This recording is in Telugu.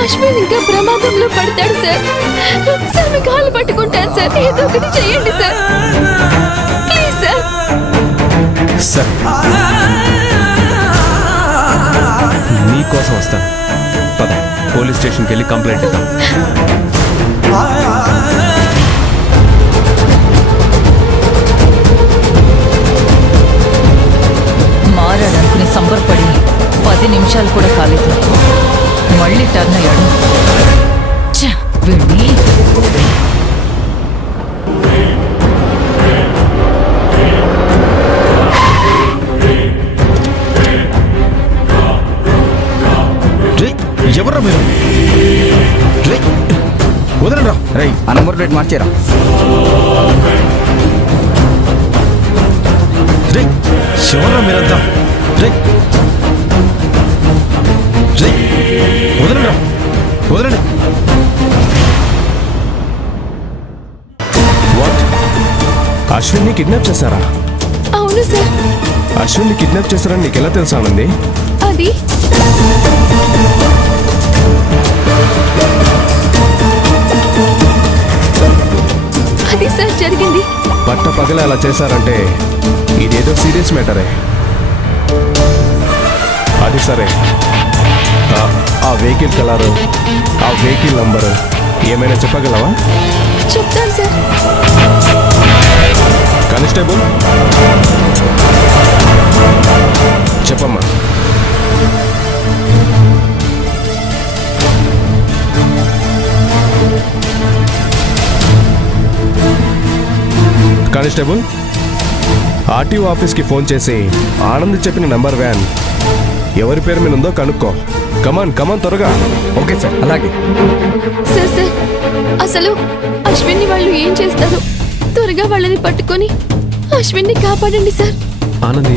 అశ్విన్ ఇంకా ప్రమాదంలో పడతాడు సార్. సార్ మీ కాళ్ళు పట్టుకుంటాను సార్, ఏదో ఒకటి చేయండి సార్, ప్లీజ్ సార్. సార్ మీకోసం వస్తాను. పద, పోలీస్ స్టేషన్కి వెళ్ళి కంప్లైంట్ ఇద్దాం. మారాడనుకుని సంబరపడి 10 నిమిషాలు కూడా కాలేదు, మళ్ళీ టర్న్ అయ్యాడు. వీణ్ణి ఎవరు మీరు? వదలరా. రై ఆ నంబర్ ప్లేట్ మార్చేరా. ఎవరా మీరంతా? వదలరా, వదలండి. వాట్? అశ్విన్ని కిడ్నాప్ చేశారా? అవును సార్. అశ్విన్ని కిడ్నాప్ చేశారని నీకు ఎలా తెలుసా ఆనంది? అది సార్ జరిగింది. పట్ట పగల అలా చేశారంటే ఇదేదో సీరియస్ మ్యాటరే. అది సరే, ఆ వెహికల్ కలరు, ఆ వెహికల్ నంబరు ఏమైనా చెప్పగలవా? చెప్తాను సార్. కానిస్టేబుల్ చెప్పమ్మా. కానిస్టేబుల్, ఆర్టీఓ ఆఫీస్కి ఫోన్ చేసి ఆనంద్ చెప్పిన నంబర్ వ్యాన్ ఎవరి పేరు మీద ఉందో కనుక్కో. కమాన్ కమాన్, త్వరగా. ఓకే సార్, అలాగే. సార్ సార్, అసలు అశ్విన్ని వాళ్ళు ఏం చేస్తారు? త్వరగా వాళ్ళని పట్టుకొని అశ్విన్ని కాపాడండి సార్. ఆనంది